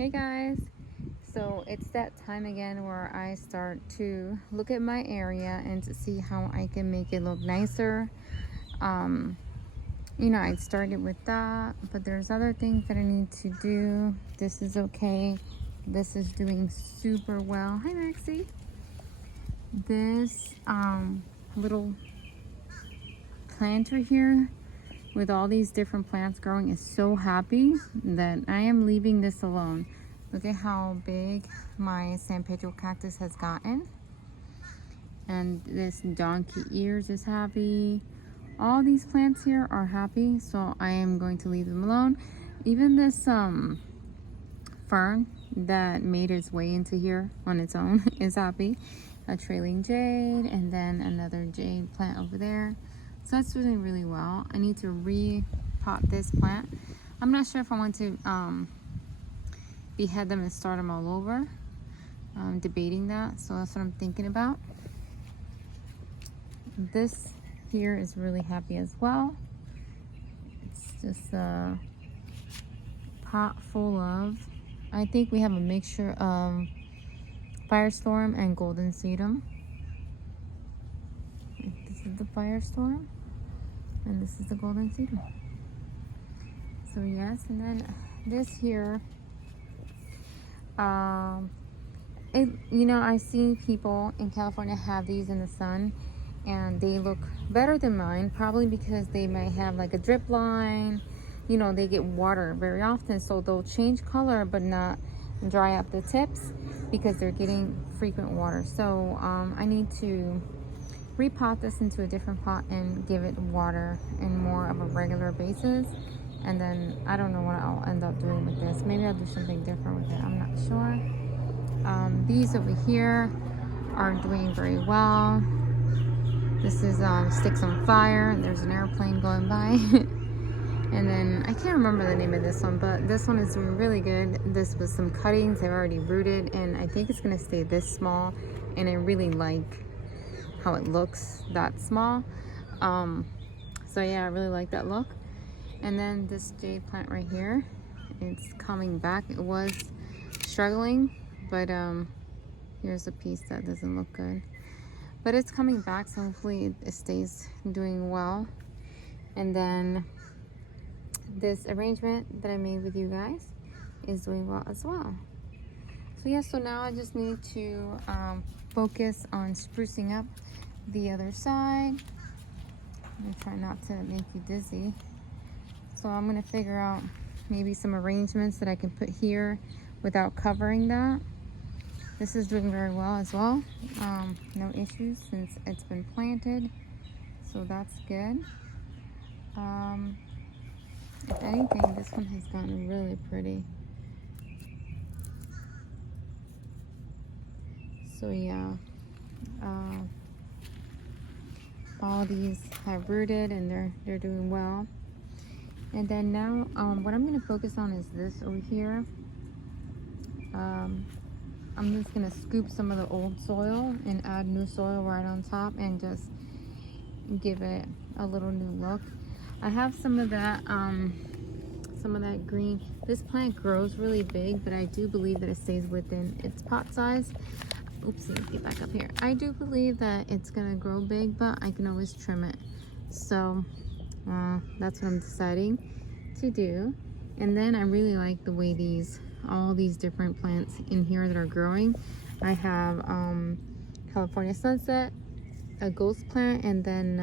Hey guys, so it's that time again where I start to look at my area and to see how I can make it look nicer. um I started with that, but there's other things that I need to do. This is okay, this is doing super well. Hi Maxie. This little planter here with all these different plants growing is so happy that I am leaving this alone. Look at how big my San Pedro cactus has gotten. And this donkey ears is happy. All these plants here are happy, so I am going to leave them alone. Even this fern that made its way into here on its own is happy. A trailing jade, and then another jade plant over there. So that's doing really well. I need to repot this plant. I'm not sure if I want to behead them and start them all over. I'm debating that, so that's what I'm thinking about. This here is really happy as well. It's just a pot full of, I think we have a mixture of Firestorm and Golden Sedum. This is the Firestorm and this is the Golden Sedum. So yes, and then this here, I see people in California have these in the sun and they look better than mine, probably because they might have like a drip line. They get water very often, so they'll change color but not dry up the tips because they're getting frequent water. So I need to repot this into a different pot and give it water in more of a regular basis. And then I don't know what I'll end up doing with this. Maybe I'll do something different with it, I'm not sure. These over here are doing very well. This is Sticks on Fire. There's an airplane going by. And then I can't remember the name of this one, but this one is doing really good. This was some cuttings I've already rooted, and I think it's gonna stay this small, and I really like how it looks that small. So yeah, I really like that look. And then this jade plant right here, it's coming back. It was struggling, but here's a piece that doesn't look good, but it's coming back, so hopefully it stays doing well. And then this arrangement that I made with you guys is doing well as well. So yeah, so now I just need to focus on sprucing up the other side. I'm gonna try not to make you dizzy. So I'm gonna figure out maybe some arrangements that I can put here without covering that. This is doing very well as well. No issues since it's been planted, so that's good. If anything, this one has gotten really pretty. So yeah, all these have rooted and they're doing well. And then now what I'm going to focus on is this over here. I'm just going to scoop some of the old soil and add new soil right on top and just give it a little new look. I have some of that green. This plant grows really big, but I do believe that it stays within its pot size. Oopsie, get back up here. I do believe that it's gonna grow big, but I can always trim it. So that's what I'm deciding to do. And then I really like the way all these different plants in here that are growing. I have California Sunset, a ghost plant, and then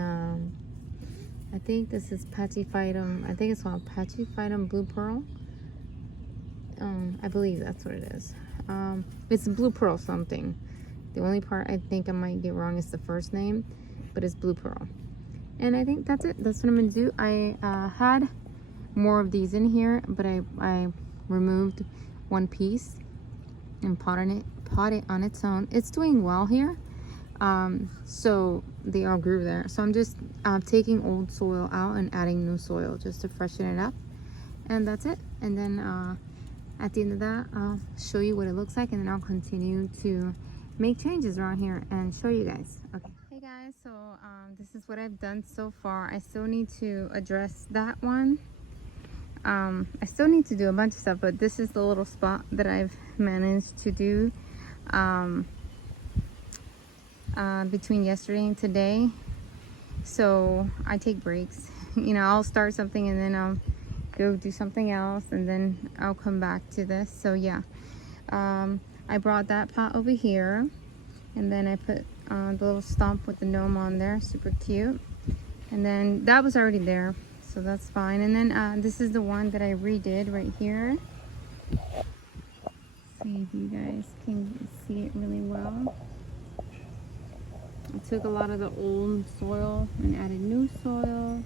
I think this is Pachyphytum. I think it's called Pachyphytum Blue Pearl. I believe that's what it is. It's Blue Pearl something. The only part I think I might get wrong is the first name, but it's Blue Pearl. And I think that's it. That's what I'm gonna do. I had more of these in here, but I removed one piece and pot it on its own. It's doing well here. So they all grew there. So I'm just taking old soil out and adding new soil just to freshen it up. And that's it. And then at the end of that, I'll show you what it looks like, and then I'll continue to make changes around here and show you guys. Okay. Hey guys, so this is what I've done so far. I still need to address that one. I still need to do a bunch of stuff, but this is the little spot that I've managed to do between yesterday and today. So I take breaks. You know, I'll start something and then I'll go do something else, and then I'll come back to this. So yeah, I brought that pot over here, and then I put the little stump with the gnome on there, super cute. And then that was already there, so that's fine. And then this is the one that I redid right here. See if you guys can see it really well. I took a lot of the old soil and added new soil.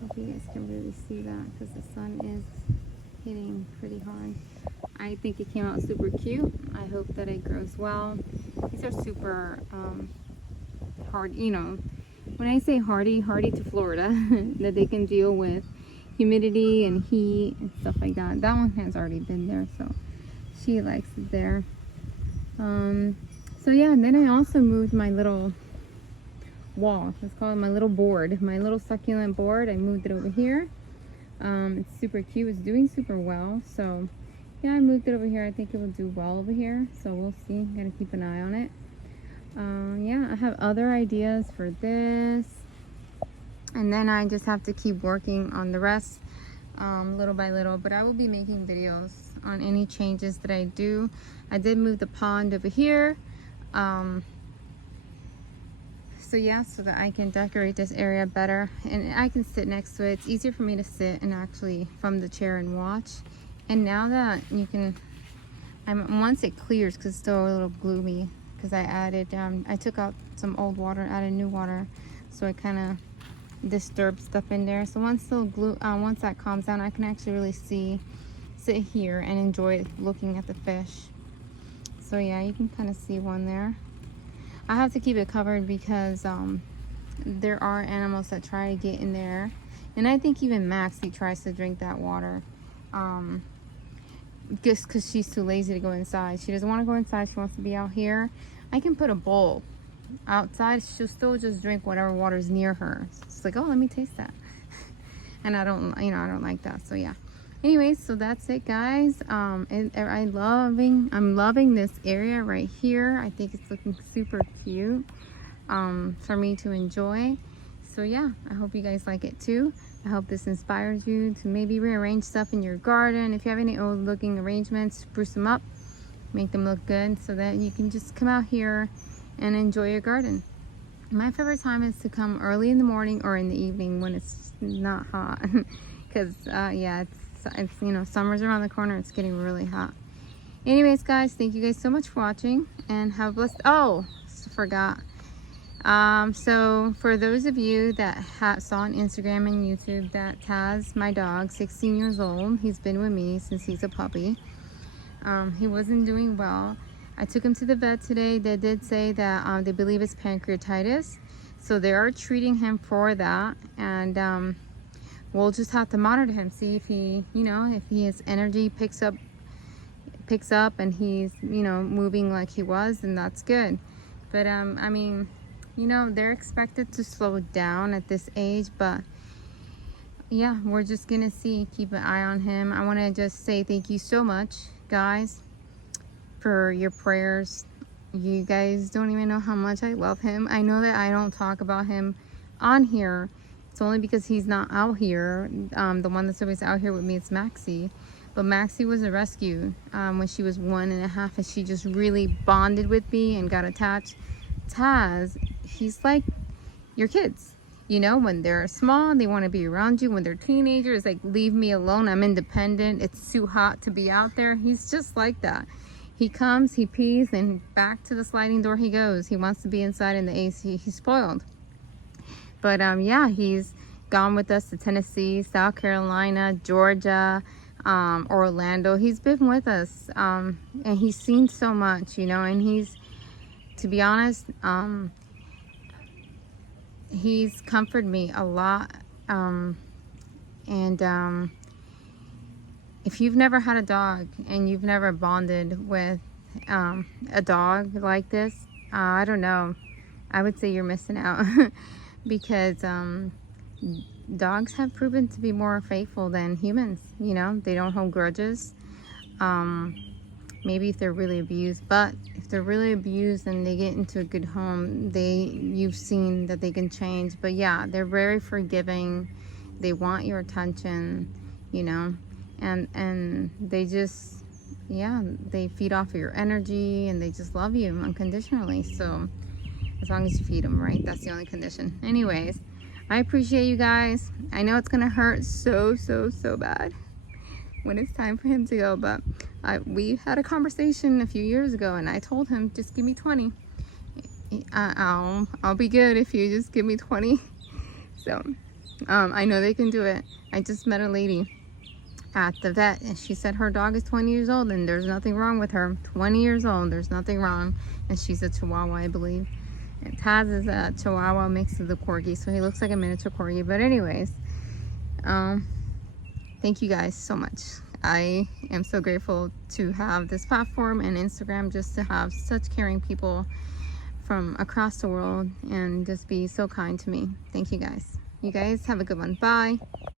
Hope you guys can really see that because the sun is hitting pretty hard. I think it came out super cute. I hope that it grows well. These are super hard, you know, when I say hardy to Florida, that they can deal with humidity and heat and stuff like that. That one has already been there, so she likes it there. So yeah, and then I also moved my little wall. Let's call it my little board, my little succulent board. I moved it over here. It's super cute. It's doing super well. So yeah, I moved it over here. I think it will do well over here. So we'll see. Gotta keep an eye on it. Yeah, I have other ideas for this. And then I just have to keep working on the rest little by little. But I will be making videos on any changes that I do. I did move the pond over here. So yeah, so that I can decorate this area better and I can sit next to it. It's easier for me to sit and actually from the chair and watch. And now that you can, once it clears, because it's still a little gloomy, because I added, I took out some old water, added new water, so it kind of disturbed stuff in there. So once once that calms down, I can actually really sit here and enjoy looking at the fish. So yeah, you can kind of see one there. I have to keep it covered because there are animals that try to get in there, and I think even Maxie tries to drink that water just because she's too lazy to go inside. She doesn't want to go inside. She wants to be out here. I can put a bowl outside. She'll still just drink whatever water is near her. It's like, oh, let me taste that. And I don't, you know, I don't like that. So yeah. Anyways, so that's it, guys. I'm loving this area right here. I think it's looking super cute for me to enjoy. So yeah, I hope you guys like it too. I hope this inspires you to maybe rearrange stuff in your garden. If you have any old looking arrangements, spruce them up, make them look good so that you can just come out here and enjoy your garden. My favorite time is to come early in the morning or in the evening when it's not hot. Because yeah, it's you know, summer's around the corner. It's getting really hot. Anyways, guys, thank you guys so much for watching and have a blessed, oh, forgot. So for those of you that saw on Instagram and YouTube that Taz, my dog, 16 years old, he's been with me since he's a puppy. He wasn't doing well. I took him to the vet today. They did say that they believe it's pancreatitis, so they are treating him for that. And we'll just have to monitor him, see if he, you know, if his energy picks up and he's, you know, moving like he was, then that's good. But I mean, you know, they're expected to slow down at this age, but yeah, we're just gonna see, keep an eye on him. I want to just say thank you so much, guys, for your prayers. You guys don't even know how much I love him. I know that I don't talk about him on here. It's only because he's not out here. The one that's always out here with me is Maxie. But Maxie was a rescue when she was 1.5, and she just really bonded with me and got attached. Taz, he's like your kids. You know, when they're small, they want to be around you. When they're teenagers, like, leave me alone. I'm independent. It's too hot to be out there. He's just like that. He comes, he pees, and back to the sliding door he goes. He wants to be inside in the AC. He's spoiled. But yeah, he's gone with us to Tennessee, South Carolina, Georgia, Orlando. He's been with us, and he's seen so much, you know, and he's, to be honest, he's comforted me a lot. If you've never had a dog and you've never bonded with a dog like this, I don't know, I would say you're missing out. Because dogs have proven to be more faithful than humans. You know, they don't hold grudges. Maybe if they're really abused, but if they're really abused and they get into a good home, you've seen that they can change. But yeah, they're very forgiving. They want your attention, you know, and they just, yeah, they feed off of your energy, and they just love you unconditionally. So as long as you feed them, right? That's the only condition. Anyways, I appreciate you guys. I know it's gonna hurt so bad when it's time for him to go, but we had a conversation a few years ago, and I told him, just give me 20. I'll be good if you just give me 20. So I know they can do it. I just met a lady at the vet, and she said her dog is 20 years old and there's nothing wrong with her. 20 years old, there's nothing wrong. And she's a Chihuahua, I believe. And Taz is a Chihuahua mixed with a Corgi, so he looks like a miniature Corgi. But anyways, thank you guys so much. I am so grateful to have this platform and Instagram, just to have such caring people from across the world and just be so kind to me. Thank you guys. You guys have a good one. Bye.